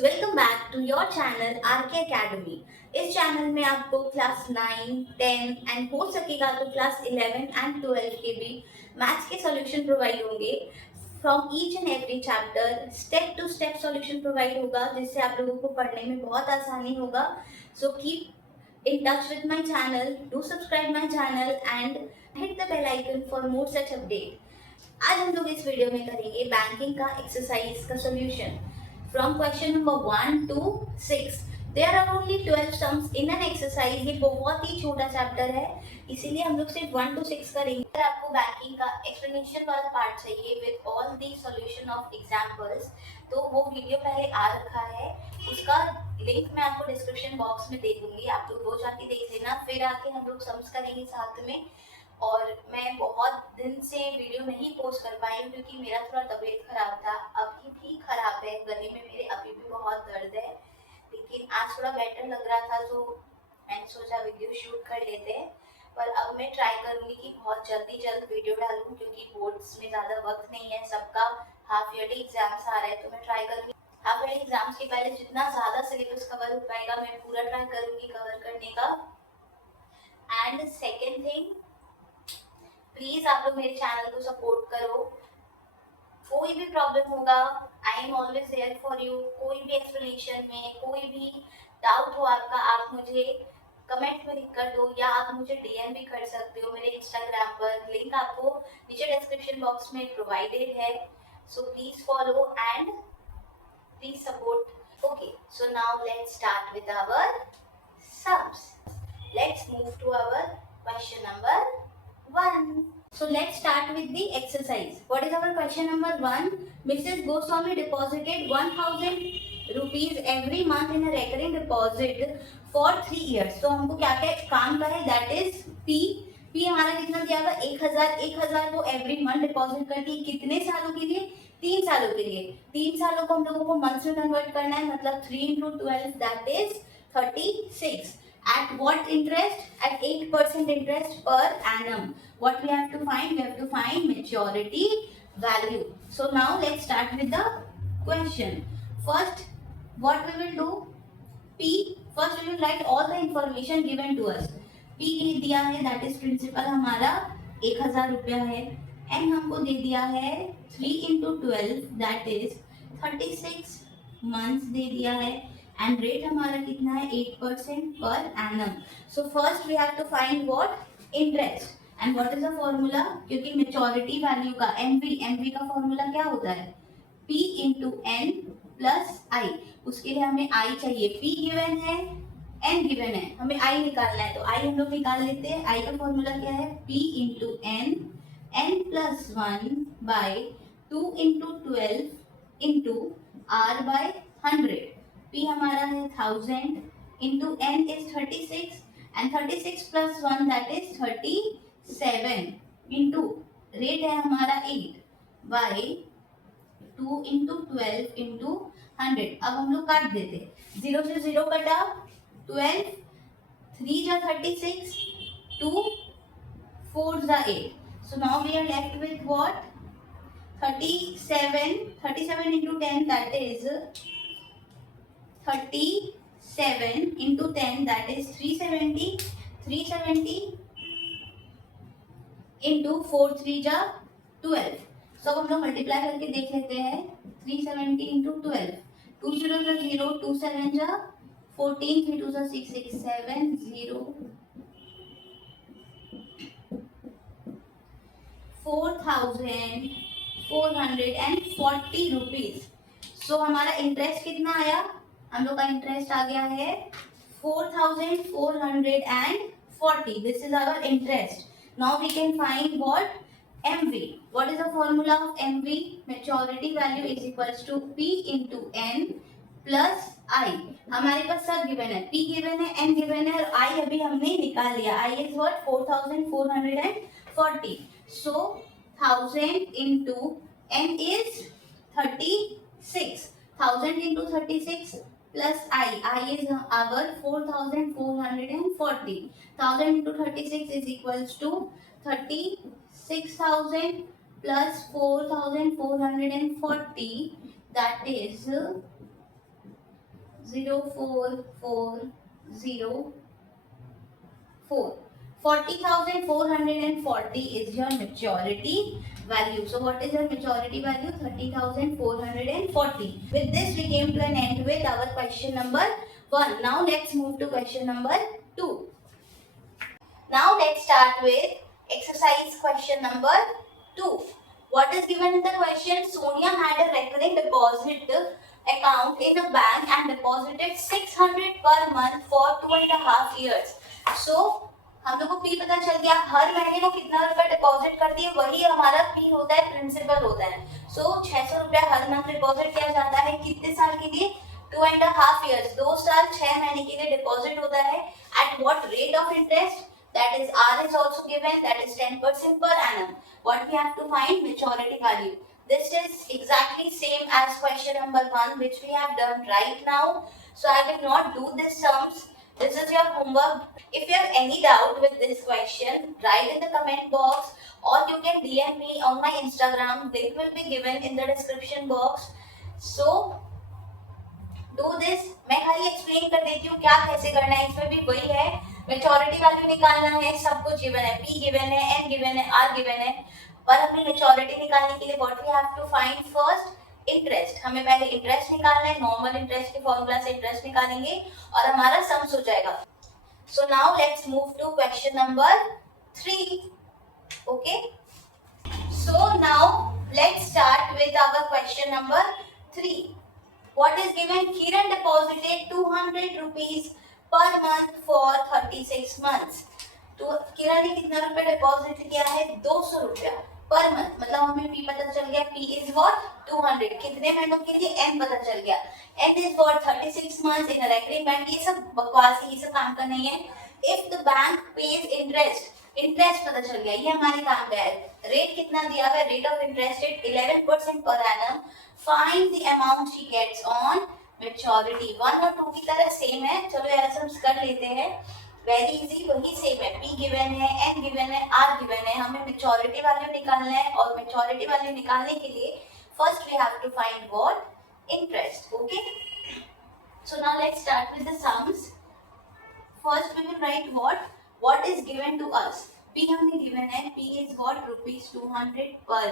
Welcome back to your channel RK academy. इस channel में आपको क्लास 9, 10 एंड हो सकेगा तो क्लास 11 एंड 12 के भी मैथ्स के सॉल्यूशन प्रोवाइड होंगे। From each and every chapter step to step solution provide होगा, जिससे आप लोगों को पढ़ने में बहुत आसानी होगा। So keep in touch with my channel, do subscribe my channel and hit the bell icon for more such update। आज हम लोग इस वीडियो में करेंगे बैंकिंग का एक्सरसाइज का solution from question number 1 to 6। There are only 12 sums in an exercise. ये बहुत ही छोटा चैप्टर है, इसीलिए हम लोग सिर्फ 1 to 6 करेंगे। अगर आपको बैंकिंग का एक्सप्लेनेशन वाला पार्ट चाहिए with all the solution of examples, तो वो वीडियो पहले आ रखा है, उसका लिंक मैं आपको डिस्क्रिप्शन बॉक्स में दे दूंगी। आप लोग वो जाके देख लेना, फिर आके हम लोग सम्स करेंगे साथ में। और मैं बहुत दिन से वीडियो नहीं पोस्ट कर पाई हूँ क्योंकि मेरा थोड़ा तबीयत खराब था। अभी भी खराब है, गले में मेरे अभी भी बहुत दर्द है, लेकिन आज थोड़ा बेटर लग रहा था तो मैंने सोचा वीडियो शूट कर लेते हैं। पर अब मैं ट्राई करूंगी कि बहुत जल्द वीडियो डालूं, क्योंकि बोर्ड्स में ज़्यादा वक्त नहीं है, सबका हाफ ईयरली एग्जाम्स आ रहे हैं, तो मैं ट्राई करूंगी हाफ ईयरली एग्जाम्स के पहले जितना ज़्यादा सिलेबस कवर हो पाएगा मैं पूरा ट्राई करूंगी कवर करने का। एंड सेकेंड थिंग, प्लीज आप लोग मेरे चैनल को सपोर्ट करो। कोई भी प्रॉब्लम होगा, I am always there for you. कोई भी एक्सप्लेनेशन में कोई भी डाउट हो आपका, आप मुझे कमेंट में लिख कर दो, या आप मुझे डीएम भी कर सकते हो मेरे इंस्टाग्राम पर। लिंक आपको नीचे डिस्क्रिप्शन बॉक्स में प्रोवाइडेड है। So please follow and please support. Okay, so now let's start with our sums. Let's move to our question number 1. So let's start with the exercise. What is our question number 1? Mrs. Goswami deposited 1000 rupees every month in a recurring deposit for 3 years. तो हमको क्या क्या काम का है, that is P। P हमारा कितना दिया हुआ, 1000 वो every month डिपॉजिट करती है। कितने सालों के लिए? 3 सालों के लिए। 3 सालों को हम लोगों को मंथ्स में कन्वर्ट करना है, मतलब 3 into 12 that is 36। At what interest? At 8% interest per annum. What we have to find? We have to find maturity value. So now let's start with the question. First, what we will do? P. First we will write all the information given to us. P दिया है, that is principal हमारा 1000 रुपया है। N हमको दे दिया है 3 into 12 that is 36 months दे दिया है। एंड रेट हमारा कितना है, 8% पर annum. So first we have to find what, interest. And what is the formula, क्योंकि मेच्योरिटी वैल्यू का एमवी का फॉर्मूला क्या होता है, P into N plus I. उसके लिए हमें आई चाहिए, P गिवन है, N गिवन है, हमें आई निकालना है, तो आई हम लोग निकाल लेते हैं। आई का फॉर्मूला क्या है, P into N plus 1 by 2 into 12 into r by 100। P हमारा है 1000 into N is 36 and 36 plus 1 that is 37 into rate है हमारा 8 बाई 2 इंटू 12 इंटू 100। अब हम लोग काट देते, 0 से 0 कटा, 12 3 जा 36, 2 4 जा 8। So now we are left with what, 37 into 10 that is 37 into 10 that is 370 into 4 3 जा 12। सो हम लोग मल्टीप्लाई करके देख लेते हैं, 370 into 12, 2 0 जा 0, 2 7 जा 14, 3 2 जा 6 6 7 0 4,440 रुपीज। सो हमारा इंटरेस्ट कितना आया, हम लोग का इंटरेस्ट आ गया है 4,440। This is our interest. Now we can find what, MV. What is the formula of MV, maturity value is equals to P into N plus I. हमारे पास सब गिवन है, पी गिवन है, एन गिवन है, और I अभी हमने निकाल लिया। I is what, 4,440। So 1000 into N is 36, 1000 into 36 plus I is our 4,440. 1000 into 36 is equals to 36,000 plus 4,440, that is 04404. 40,440 is your maturity value. So what is your maturity value? 30,440. With this we came to an end with our question number 1. Now let's move to question number 2. Now let's start with exercise question number 2. What is given in the question? Sonia had a recurring deposit account in a bank and deposited 600 per month for 2.5 years. So हम लोग को P पता चल गया, हर महीने वो कितना रुपया डिपॉजिट करती है, वही हमारा पी होता है, प्रिंसिपल होता है. सो 600 रुपया हर मंथ डिपॉजिट किया जाता है. कितने साल के लिए? 2.5 years. 2 साल 6 महीने के लिए डिपॉजिट होता है. At what rate of interest? That is R is also given, that is 10% per annum. What we have to find? Maturity value. This is exactly same as question number 1 which we have done right now. So I will not do this sums. This is your homework. If you have any doubt with this question, write in the comment box or you can DM me on my Instagram. Link will be given in the description box. So do this. मैं खाली explain कर देती हूँ क्या कैसे करना है. इसमें भी वही है, मेच्योरिटी वैल्यू निकालना है. सब कुछ गिवन है, पी गिवन है, एन गिवन है, आर गिवन है. पर हमें मेच्योरिटी निकालने के लिए what we have to find? First interest. हमें पहले इंटरेस्ट निकालना है. नॉर्मल इंटरेस्ट के फॉर्मूला से इंटरेस्ट निकालेंगे और हमारा सम्स हो जाएगा. So now let's move to question number 3. Okay, so now let's start with our question number 3. What is given? Kiran deposited 200 rupees per month for 36 months. तो किरण ने कितना रुपया डिपॉजिट किया है? 200 रुपया पर मंथ. मतलब हमें पी पता चल गया. P is what? 200. कितने महीनों के लिए? एन पता चल गया. N is what? 36 months in a recurring bank. ये सब बकवास है, ये सब काम का नहीं है. If the bank page interest, interest पता चल गया, ये हमारे काम का है. रेट कितना दिया हुआ है? रेट ऑफ इंटरेस्ट रेट 11% पर annum. Find the amount she gets on maturity. 1 और 2 की तरह सेम है. चलो यार सब कर लेते हैं. वेरी इजी, वही सेम है. पी गिवन है, एन गिवन है, आर गिवन है. हमें मैच्योरिटी वैल्यू निकालना है और मैच्योरिटी वैल्यू निकालने के लिए first we have to find what? Interest. Okay, so now let's start with the sums. First we will write what is given to us. P हमें given है. P is what? rupees 200 per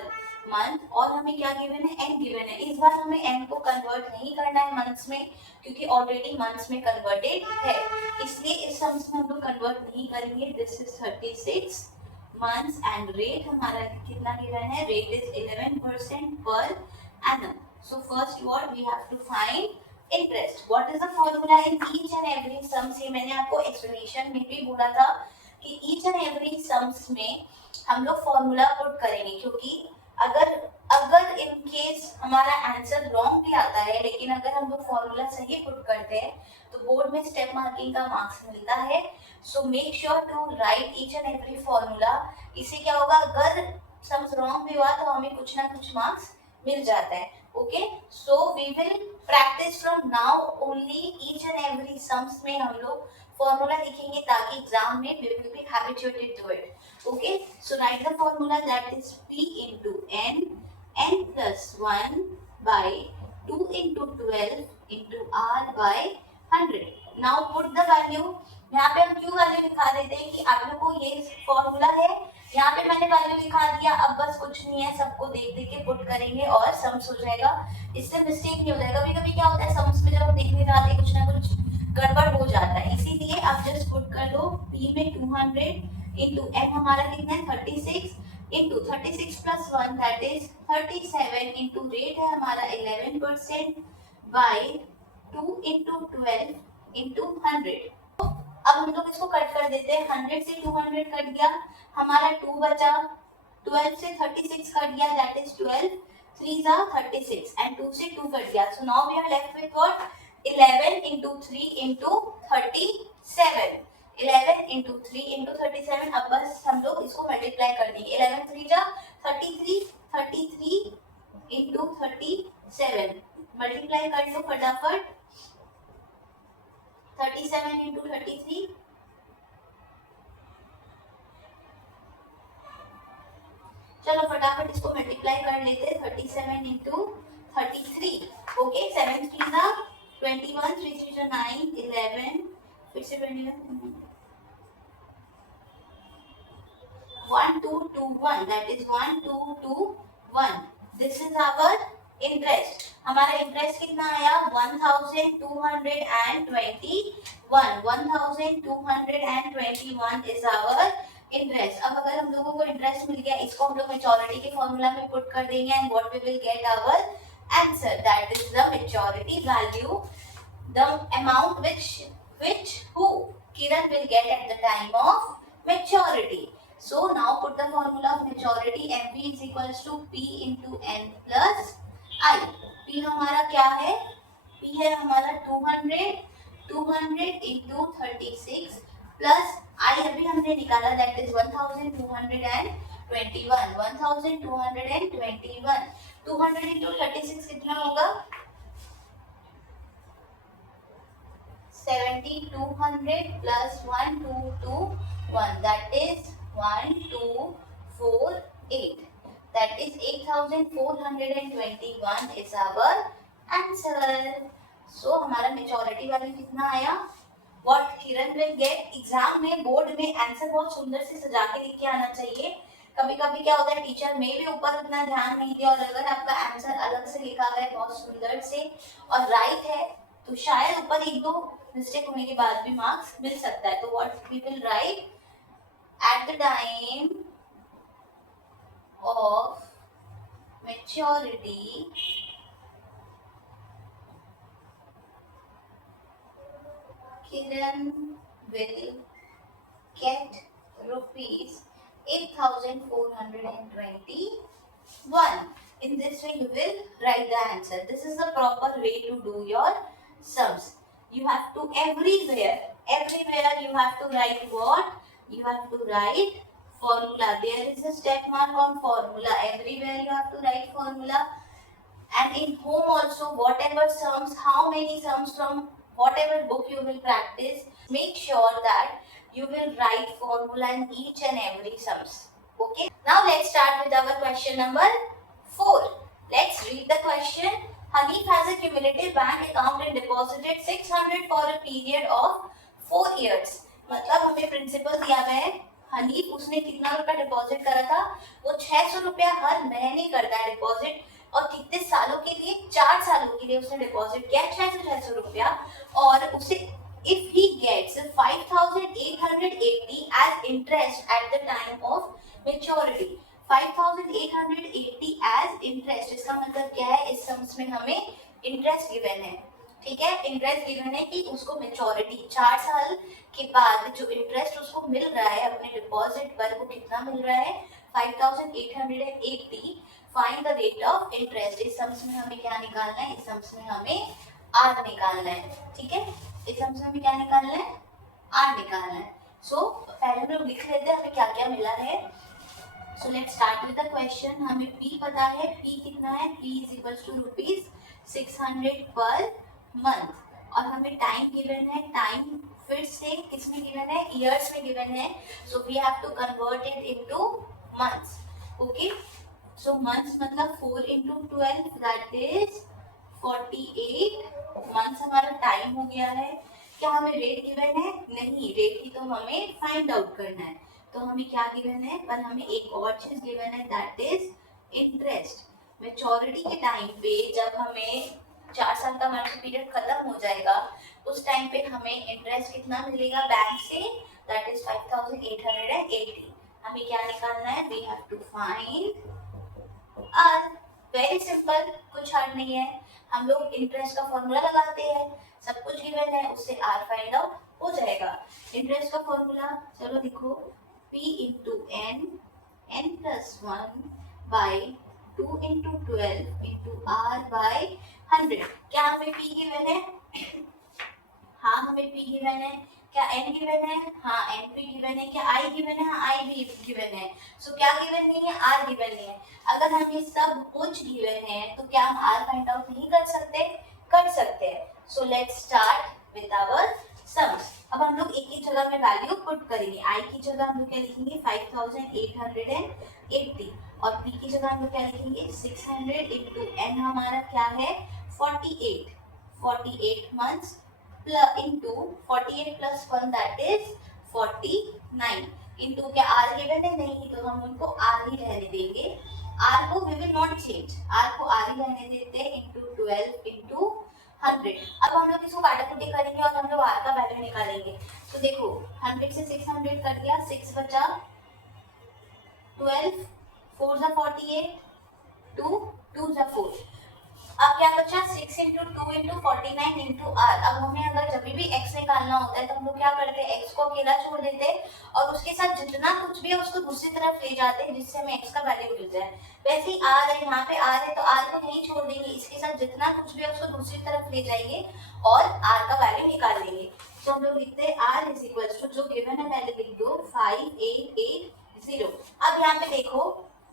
month. और हमें क्या given है? N given है. इस बार हमें N को कन्वर्ट नहीं करना है मंथ्स में, क्योंकि ऑलरेडी मंथ्स में कन्वर्टेड है, इसलिए इस सम्स में हम लोग कन्वर्ट नहीं करेंगे. This is 36 months and rate हमारा कितना गिवन है? रेट इज 11% पर annum. So first what we have to find? Interest. What is the formula in each and every sums? ये मैंने आपको एक्सप्लेनेशन में भी बोला था कि ईच एंड एवरी सम्स में हम लोग फॉर्मूला पुट करेंगे, क्योंकि अगर इन केस हमारा आंसर रॉन्ग भी आता है, लेकिन अगर हम लोग फॉर्मूला सही पुट करते हैं तो बोर्ड में स्टेप मार्किंग का मार्क्स मिलता है. So make sure to write each and every formula. इससे क्या होगा? अगर सम्स रॉन्ग भी हुआ तो हमें कुछ ना कुछ मार्क्स मिल जाता है. Okay, so we will practice from now only each and every sums में हम लोग फॉर्मूला लिखेंगे ताकि एग्जाम में we will be habituated to it. Okay, so write the formula, that is P into N, N plus 1 by 2 into 12 into R by 100. Now put the value. यहाँ पे हम क्यों वैल्यू लिखा देते हैं कि आप लोग को ये फॉर्मूला है. यहाँ पे मैंने वैल्यू लिखा दिया. अब बस कुछ नहीं है, सबको देख देख के पुट करेंगे और सम्स हो जाएगा. इससे मिस्टेक नहीं हो जाएगा. कभी कभी क्या होता है सम्स में जब हम देखने जाते हैं कुछ ना कुछ गड़बड़ हो जाता है. इसीलिए आप जस्ट पुट कर दो. P में 200 इंटू N हमारा कितना है? 36 into 36 plus 1 that is 37 into rate है हमारा 11% बाय 2 इंटू 12 इंटू 100. अब हम लोग इसको कट कर देते हैं. 100 से 200 कट गया, हमारा 2 बचा. 12 से 36 कट गया, दैट इज 12. 3 are 36 and 2 से 2 कट गया. So now we are left with what? 11 into 3 into 37. 11 into 3 into 37. अब बस हम लोग इसको मल्टीप्लाई कर देंगे. 11 3 जा 33, 33 into 37. मल्टीप्लाई कर लो फटाफट. 37 into 33. चलो फटाफट इसको मल्टीप्लाई कर लेते हैं. 37 into 33. ओके, 7 3 जा 21 3 3 9 11 फिर से 21 1 2 2 1 that is 1 2 2 1 this is our interest हमारा इंटरेस्ट कितना आया 1221 is our इंटरेस्ट अब अगर हम लोगों को इंटरेस्ट मिल गया इसको हम लोग मेच्योरिटी के फॉर्मूला में पुट कर देंगे and what we will get our answer that is the maturity value the amount which who Kiran will get at the time of maturity. So now put the formula of maturity MV is equals to P into N plus I. P हमारा क्या है? P है हमारा 200 into 36 plus I अभी हमने निकाला that is 1221. 200 into 36 कितना होगा? 7200 plus 1221 that is 1248 that is 8421 is our answer. So हमारा मेच्योरिटी वैल्यू कितना आया? What Kiran will get exam में बोर्ड में आंसर बहुत सुंदर से सजा के लिख के आना चाहिए. कभी कभी क्या होता है टीचर में भी ऊपर उतना ध्यान नहीं दिया और अगर आपका आंसर अलग से लिखा हुआ है बहुत सुंदर से और राइट है तो शायद ऊपर एक दो मिस्टेक होने के बाद भी मार्क्स मिल सकता है. तो what we will write at the time of maturity Kiran will get rupees 8421. In this way you will write the answer. This is the proper way to do your sums. You have to everywhere you have to write what? You have to write formula. There is a step mark on formula. Everywhere you have to write formula. And in home also whatever sums, how many sums from whatever book you will practice, make sure that you will write formula in each and every sums. Okay. Now let's start with our question number 4. Let's read the question. Hanif has a cumulative bank account and deposited 600 for a period of 4 years. मतलब हमें principal दिया गया है. हनीफ उसने कितना रुपया deposit करा था? वो 600 रुपया हर महीने करता है डिपॉजिट और कितने सालों के लिए? 4 सालों के लिए उसने डिपॉजिट किया 600 रुपया और उसे if he gets 5880 as interest at the time of maturity. 5880 as interest इसका मतलब क्या है? इस सम्स में हमें इंटरेस्ट गिवन है. ठीक है, इंटरेस्ट गिवन है कि उसको मेच्योरिटी 4 साल के बाद जो इंटरेस्ट उसको मिल रहा है अपने डिपॉजिट पर वो कितना मिल रहा है? 5880. Find the rate of interest. इस सम्स में हमें क्या निकालना है? इस सम्स में हमें आर निकालना है. ठीक है, इस सम्स में हमें क्या निकालना है? आर निकालना है. सो पहले हम लोग लिख लेते हैं हमें क्या क्या मिला है. सो let's start with the question. हमें पी पता है. पी कितना है? P is equals to ₹600 per month और हमें टाइम गिवन है. टाइम फिर से किसमें गिवन है? ईयर्स में गिवन है. So we have to convert it into months. Okay, so months मतलब 4 into 12 दैट इज 48 मंथ्स हमारा टाइम हो गया है. क्या हमें रेट गिवन है? नहीं, रेट की तो हमें फाइंड आउट करना है. तो हमें क्या गिवन है? पर हमें एक और चीज गिवन है दैट इज इंटरेस्ट. मेच्योरिटी के टाइम पे जब हमें 4 साल का हमारा पीरियड खत्म हो जाएगा उस टाइम पे हमें इंटरेस्ट कितना मिलेगा बैंक से? That is 5880. हमें क्या निकालना है? We have to find r. Very simple, कुछ हार्ड नहीं है. हम लोग इंटरेस्ट का फॉर्मूला लगाते हैं, सब कुछ गिवन है, उससे आर फाइंड आउट हो जाएगा. इंटरेस्ट का फॉर्मूला चलो लिखो. P into n plus 1 by 2 into 12 into r by 100. क्या हमें P गिवन है? हाँ हमें P गिवन है. क्या n गिवन है? हाँ n भी गिवन है. क्या I गिवन है? हाँ I भी गिवन है. सो क्या गिवन नहीं है? R गिवन नहीं है. अगर हमें सब कुछ गिवन है तो क्या हम R फाइंड आउट नहीं कर सकते? कर सकते हैं. So let's start with our sums. अब हम लोग एक ही जगह में वैल्यू पुट करेंगे. I की जगह हम लोग क्या लिखेंगे? 5880 और P की जगह हम लोग क्या लिखेंगे? 600 into n हमारा क्या है? 48. 48 months plus into 48 plus 1 that is 49 into क्या r गिवन है नहीं तो हम उनको r ही रहने देंगे, r को we will not change, r को r ही रहने देते हैं into 12 into 100। अब हम लोग इसको काटाकुटी करेंगे और हम लोग r का वैल्यू निकालेंगे। तो देखो 100 से 600 कट गया, 6 बचा, 12 4 जा 48, 2 2 जा 4। अब क्या बचा 6 इंटू 2 इंटू 49 इंटू आर। अब हमें अगर जब भी x निकालना होता है तो हम लोग क्या करते हैं, x को अकेला छोड़ देते हैं और उसके साथ जितना कुछ भी है उसको दूसरी तरफ ले जाते हैं जिससे हमें x का वैल्यू मिल जाए। वैसे ही r है, यहाँ पे r है तो r को नहीं छोड़ देंगे, इसके साथ जितना कुछ भी है उसको दूसरी तरफ ले जाएंगे और r का वैल्यू निकाल लेंगे। तो हम लोग लिखते हैं r इज इक्वल टू, जो गिवन है पहले लिख दो 5880। अब यहाँ पे देखो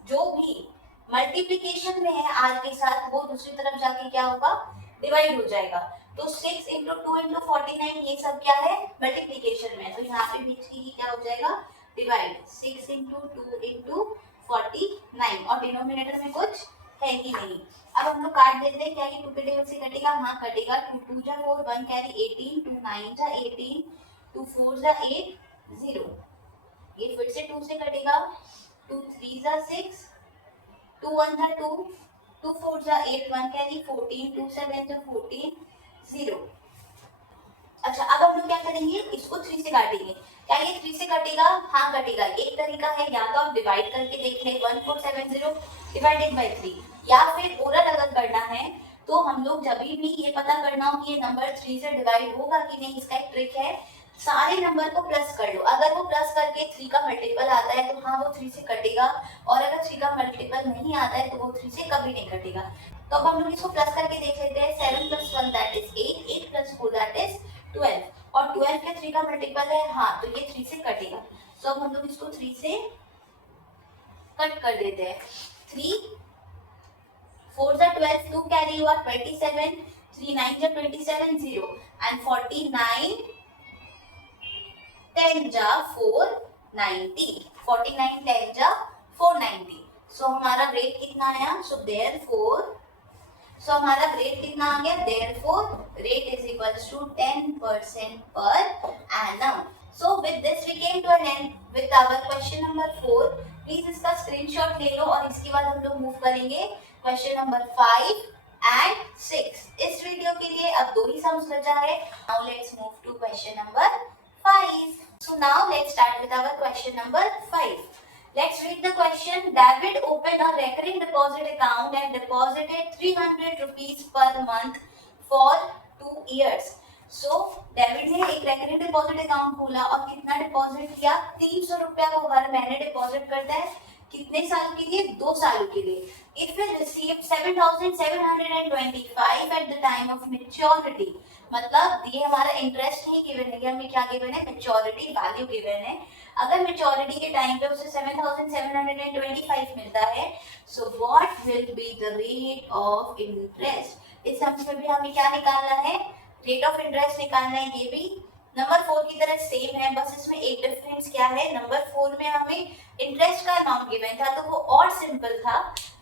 जो भी मल्टीप्लीकेशन में है r के साथ वो दूसरी तरफ जाके क्या होगा, डिवाइड हो जाएगा। तो 6 इंटू 2 इंटू 49 ये सब क्या है, मल्टीप्लीकेशन में, तो यहाँ पे बीच की क्या हो जाएगा, डिवाइड। 6 इंटू 2 इंटू 49 और डिनोमिनेटर में कुछ है ही नहीं। अब हम लोग काट देते हैं, क्या ये 2 के टेबल से कटेगा, हाँ कटेगा। 2 2 जा 4, 1 कैरी 18, 2 9 जा 18, 2 4 जा 8, 0। ये फिर से 2 से कटेगा, 2 3 जा 6, 2 1 जा 2, 2 4 जा 8, 1 कैरी 14, 2 7 जा 14, 0। अच्छा अब हम लोग क्या करेंगे, इसको 3 से काटेंगे। क्या ये 3 से कटेगा, हाँ कटेगा। एक तरीका है, या तो आप डिवाइड करके देख लें, 1470 डिवाइडेड बाय 3, या फिर ओरल अगर करना है तो हम लोग जब भी ये पता करना हो कि ये नंबर 3 से डिवाइड होगा कि नहीं, इसका एक ट्रिक है, सारे नंबर को प्लस कर लो। अगर वो प्लस करके 3 का मल्टीपल आता है तो हाँ वो 3 से कटेगा, और अगर 3 का मल्टीपल नहीं आता है तो वो 3 से कभी नहीं कटेगा। तो अब हम लोग इसको प्लस करके देख लेते हैं। 7 + 1 दैट इज 8, 8 + 4 दैट इज 12, और 12 के 3 का मल्टीपल है, हाँ तो ये 3 से कटेगा। तो अब हम लोग इसको 3 से कट कर देते हैं। 3 4 जा 12, 2 कैरी हुआ 27, 3 9 जा 27, 0 एंड 49 10 जा 490, 49 10 जा 490। सो हमारा रेट कितना आया, सो देयरफॉर, सो हमारा रेट कितना आ गया, therefore rate is equals to 10% पर annum. So with this we came to an end with our question number 4। Please इसका स्क्रीनशॉट ले लो और इसके बाद हम लोग मूव करेंगे क्वेश्चन नंबर 5 एंड 6। इस वीडियो के लिए अब 2 ही सम्स बचा है। Now let's move to question number 5. So now let's start with our question number 5. Let's read the question. David opened a recurring deposit account and deposited 300 rupees per month for 2 years. So David ने एक recurring deposit account खोला और कितना deposit किया, 300 रुपया वो हर महीने deposit करता है। कितने साल के लिए, 2 सालों के लिए। If we receive 7,725 at the time of maturity, मतलब ये हमारा इंटरेस्ट नहीं गिवन है, हमें क्या गिवन है, मेच्योरिटी वैल्यू गिवन है। अगर मेच्योरिटी के टाइम पे उसे 7,725 मिलता है, so what will be the rate of interest. इस सम में भी हमें क्या निकालना है, रेट ऑफ इंटरेस्ट निकालना है। ये भी नंबर 4 की तरह सेम है, बस इसमें एक डिफरेंस क्या है, नंबर 4 में हमें इंटरेस्ट का अमाउंट गिवन था तो वो और सिंपल था।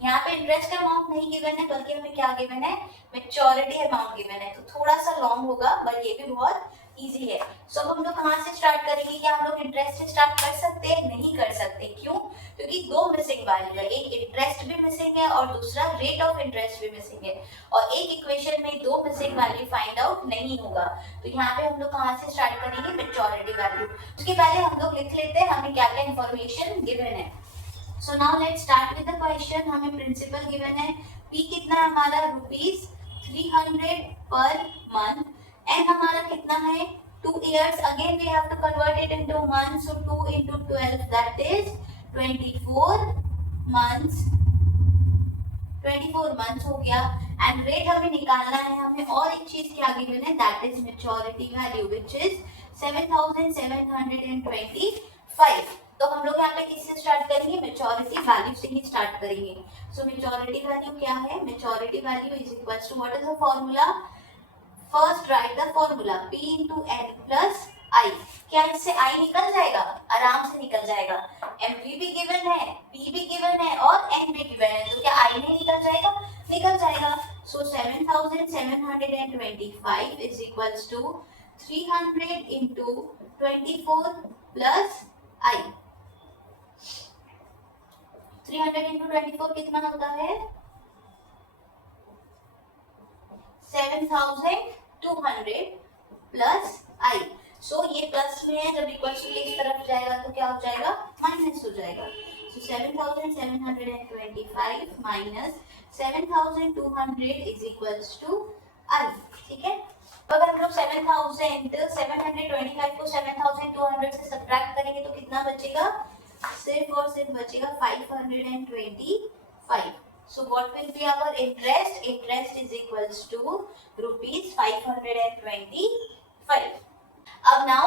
यहाँ पे इंटरेस्ट का अमाउंट नहीं गिवन है बल्कि हमें क्या गिवन है, मेच्योरिटी अमाउंट गिवन है, तो थोड़ा सा लॉन्ग होगा बट ये भी बहुत इजी है। सो हम लोग कहाँ से स्टार्ट करेंगे, क्या हम लोग इंटरेस्ट से स्टार्ट कर सकते हैं, नहीं कर सकते। क्यों, क्योंकि 2 मिसिंग वैल्यू है, एक इंटरेस्ट भी मिसिंग है और दूसरा रेट ऑफ इंटरेस्ट भी मिसिंग है, और एक इक्वेशन में 2 मिसिंग वैल्यू फाइंड आउट नहीं होगा। तो यहाँ पे हम लोग कहाँ से स्टार्ट करेंगे, मेच्योरिटी वैल्यू। उसके पहले हम लोग लिख लेते हैं हमें क्या क्या इन्फॉर्मेशन गिवन है। सो now let's start with the question. हमें प्रिंसिपल गिवन है, पी कितना है हमारा, ₹300 पर मंथ, एन हमारा कितना है, 2 years। Again we have to convert it into months, so 2 into 12 that is 24 months, 24 months हो गया। एंड रेट हमें निकालना है, हमें और एक चीज क्या गिवन है, that is maturity value which is 7,725। तो हम लोग यहाँ पे किससे स्टार्ट करेंगे, मेच्योरिटी वैल्यू से ही स्टार्ट करेंगे। सो मेच्योरिटी वैल्यू क्या है, maturity value is equals to, what is the formula, first write the formula, p into n plus i। क्या इससे i निकल जाएगा, आराम से निकल जाएगा। mv भी गिवन है, p भी गिवन है और n भी गिवन है, तो क्या i नहीं निकल जाएगा, निकल जाएगा। सो 7,725 725 is equals to 300 into 24 plus I. 300 into 24 कितना होता है? 7200 प्लस I. सो ये प्लस में है, जब इक्वल्स टू इस तरफ जाएगा तो क्या हो जाएगा? माइनस हो जाएगा. So 7725 minus 7200 is equals to I. ठीक है. अगर हम लोग 7725 को 7200 से सब्ट्रैक्ट करेंगे तो कितना बचेगा? सिर्फ और सिर्फ बचेगा 525. So what will be our interest? Interest is equals to rupees 525. अब now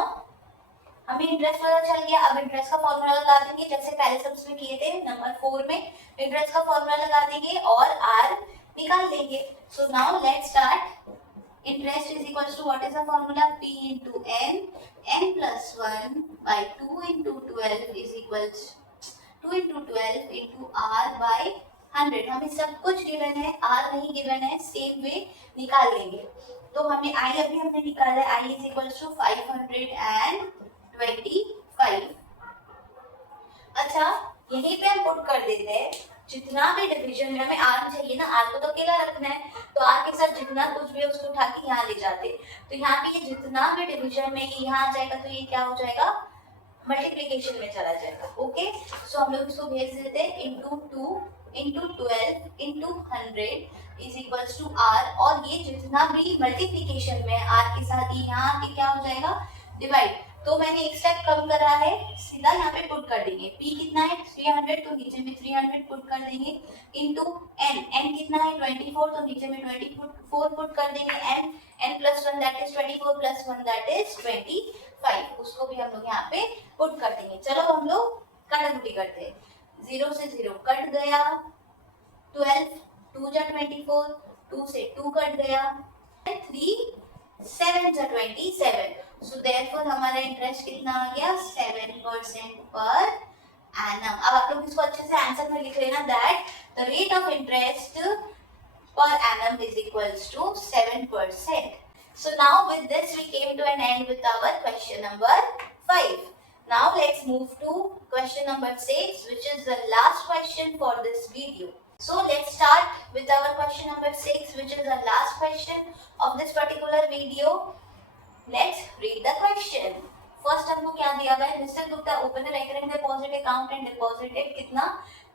हमें इंटरेस्ट पता चल गया. अब इंटरेस्ट का फॉर्मूला लगा देंगे जैसे पहले सब्स में किए थे नंबर 4 में. इंटरेस्ट का फॉर्मूला लगा देंगे और r निकाल देंगे. So now let's start. Interest is equals to what is the formula? P into n. N plus 1 by 2 into 12 is equals 2 into 12 into r by 100. हमें सब कुछ गिवन है, r नहीं गिवन है. सेम वे निकाल लेंगे. तो हमें i अभी हमने निकाला है. i is equals to 525. अच्छा, यहीं पे हम पुट कर देते हैं जितना भी डिवीजन में हमें r चाहिए ना, r को तो अकेला रखना है, तो r के साथ जितना कुछ भी है उसको उठा के यहाँ ले जाते. तो यहाँ पे ये जितना भी डिवीजन में ये यहाँ आ जाएगा तो ये क्या हो जाएगा? मल्टीप्लिकेशन में चला जाएगा. ओके, सो हम लोग इसको भेज देते हैं into 2 into 12 into 100 is equals to r. और ये जितना भी मल्टीप्लिकेशन में r के साथ यहाँ आके क्या हो जाएगा? डिवाइड. तो मैंने एक स्टेप कम करा है, सीधा यहाँ पे पुट कर देंगे. p कितना है? 300, तो नीचे में 300 पुट कर देंगे. Into n. n कितना है? 24, तो नीचे में 24 पुट कर देंगे. n plus 1 that is 24 plus 1 that is 25. उसको भी हम लोग यहाँ पे पुट कर देंगे. चलो हम लोग काटाकुटी करते हैं. 0 से 0 कट गया. 12 2 जा 24, 2 से 2 कट गया. 3 7 जा 27. सो देयरफॉर हमारा इंटरेस्ट कितना आ गया? 7% पर एनम. अब आप लोग इसको अच्छे से आंसर में लिख लेना that the rate of interest per annum is equals to 7%. So now with this we came to an end with our question number 5. Now let's move to question number 6, which is the last question for this video. So let's start with our question number 6, which is the last question of this particular video. Let's read the question. First हमको क्या दिया हुआ है? Mister Gupta open the recurring deposit account and deposited कितना?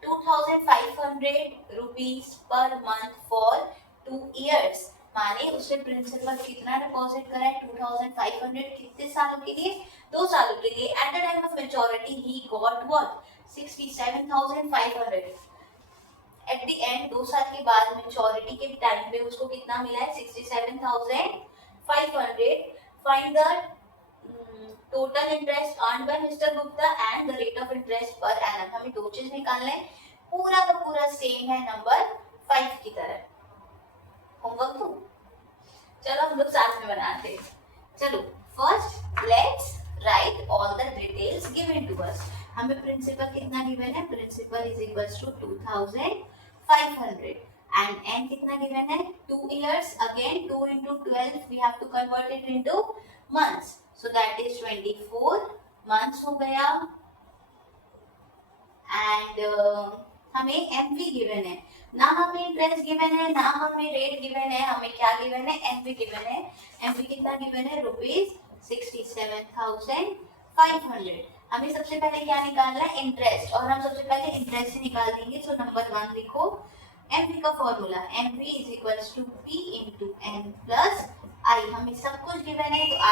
2500 rupees per month for 2 years. माने उसने principal कितना deposit करा है? 2500. कितने सालों के लिए? 2 सालों के लिए. Eight the time of maturity he got what? 67500. At the end 2 साल के बाद मैच्योरिटी के टाइम पे उसको कितना मिला है? 67500. Find the total interest earned by mister Gupta and the rate of interest पर एनम. हमें दो चीज निकालना है. पूरा का पूरा सेम है नंबर 5 की तरह. होमवर्क दो. चलो हम लोग साथ में बनाते हैं. चलो first let's write all the details given to us. हमें प्रिंसिपल कितना गिवन है? Principal is equals to 2500 and n कितना गिवन है? 2 years. Again 2 into 12 we have to convert it into months. So that is 24 months हो गया. And हमें MV given है. ना हमें इंटरेस्ट गिवन है, ना हमें रेट गिवन है. हमें क्या गिवन है? MV गिवन है. MV कितना गिवन है? रुपीज 67,500. हमें सबसे पहले क्या निकालना है? इंटरेस्ट. और हम सबसे पहले इंटरेस्ट ही निकाल देंगे. सो नंबर 1 लिखो. MV का formula MV is equals to P into N plus I. हमें सब कुछ गिवन है तो I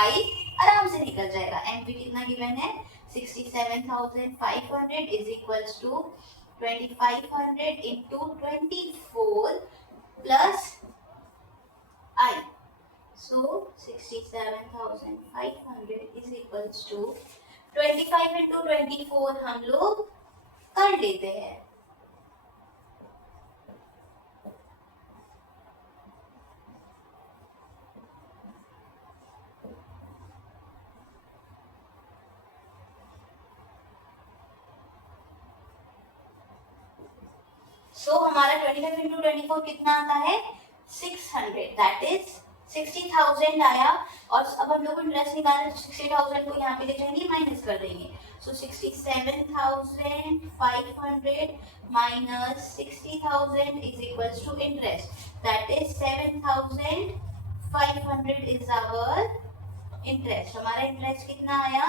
आराम से निकल जाएगा. MV कितना गिवन है? 67,500 is equals to 2500 into 24 plus I. So 67,500 is equals to 25 into 24 हम लोग कर लेते हैं. सो हमारा 25 into 24 कितना आता है? 600 दैट इज 60,000 आया। और अब हम लोग इंटरेस्ट निकालें तो 60,000 को यहाँ पे ले जाएंगे, माइनस कर देंगे। So 67,500 minus 60,000 is equals to interest, that is 7,500 is our interest. हमारा इंटरेस्ट कितना आया,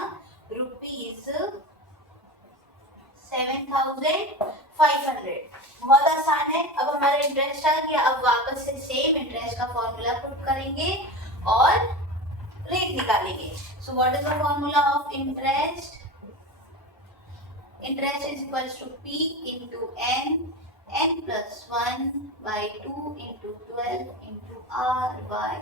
₹7,500। बहुत आसान है। अब हमारा इंटरेस्ट आ गया, अब वापस से सेम इंटरेस्ट का फॉर्मूला पुट करेंगे और रेट निकालेंगे। So what is the formula of interest? Interest is equals to P into n, n plus 1/2 into 12 into R by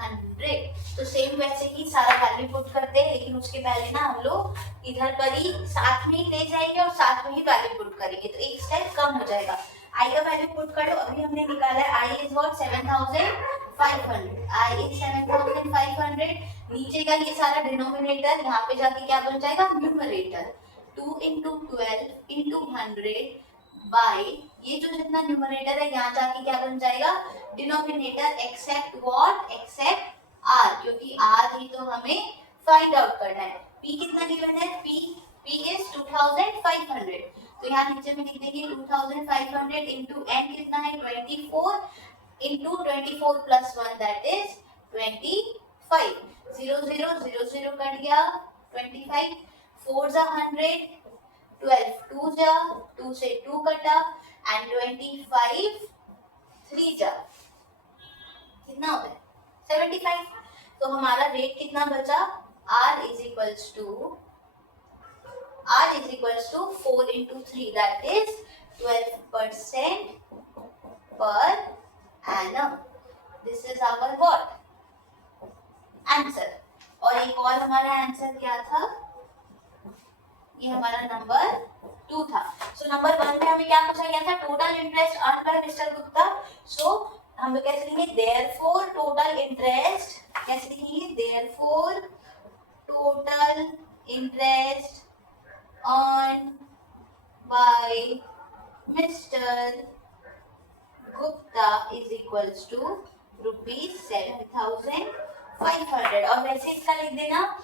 100। तो सेम वैसे ही सारा वैल्यू पुट करते हैं, लेकिन उसके पहले ना हम लोग इधर पर ही साथ में ही ले जाएंगे और साथ में ही वैल्यू पुट करेंगे, तो एक स्टेप कम हो जाएगा। आई का वैल्यू पुट कर दो। अभी हमने निकाला है आई इज व्हाट 7,500, आई इज 7,500। नीचे का ये सारा डिनोमिनेटर यहाँ पे जाके क्या बन जाएगा, न्यूमरेटर। 2 इंटू 12 इंटू 100 बाय ये जो जितना न्यूमरेटर है यहाँ जाके क्या बन जाएगा, denominator, except what, except r, क्योंकि आर ही तो हमें फाइंड आउट करना है। पी कितना गिवन है, पी इज 2,500। तो यहाँ नीचे में लिख देंगे 2,500 इंटू एन कितना है 24 into 24 plus 1 that is 25। 0 0 0 0 cut गया, 25 4 जा 100, 12 2 जा, 2 से 2 कटा एंड 25 3 जा, कितना होता है 75। तो हमारा रेट कितना बचा, R is equals to 4 into 3 that is 12% पर annum. This is our what answer. और एक और हमारा आंसर क्या था, ये हमारा नंबर 2 था। सो नंबर 1 में हमें क्या पूछा गया था, total interest earn by mister Gupta. So हम लोग कैसे लिखेंगे, देयरफॉर टोटल इंटरेस्ट, कैसे लिखेंगे, therefore total interest earn by mister Gupta is equals to ₹7,500। और वैसे इसका लिख देना,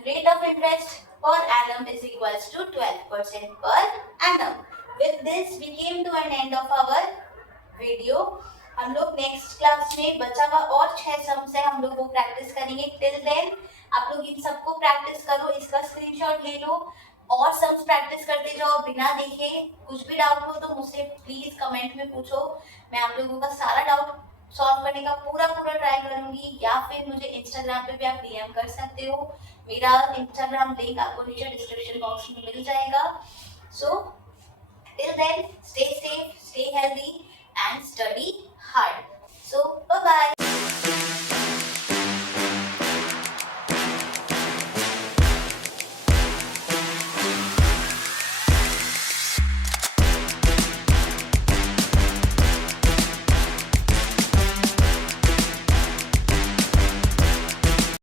rate of interest per annum is equals to 12% per annum. With this we came to an end of our video. हम लोग next class में बचा हुआ और 6 सम्स है, हम लोग वो प्रैक्टिस करेंगे। टिल देन आप लोग इन सबको प्रैक्टिस करो, इसका स्क्रीनशॉट ले लो और सम्स प्रैक्टिस करते जाओ बिना देखे। कुछ भी डाउट हो तो मुझसे प्लीज कमेंट में पूछो, मैं आप लोगों का सारा डाउट सॉल्व करने का पूरा ट्राई करूंगी। या फिर मुझे इंस्टाग्राम पे भी आप डीएम कर सकते हो, मेरा इंस्टाग्राम लिंक आपको नीचे डिस्क्रिप्शन बॉक्स में मिल जाएगा। So till then stay safe, stay healthy and study hard.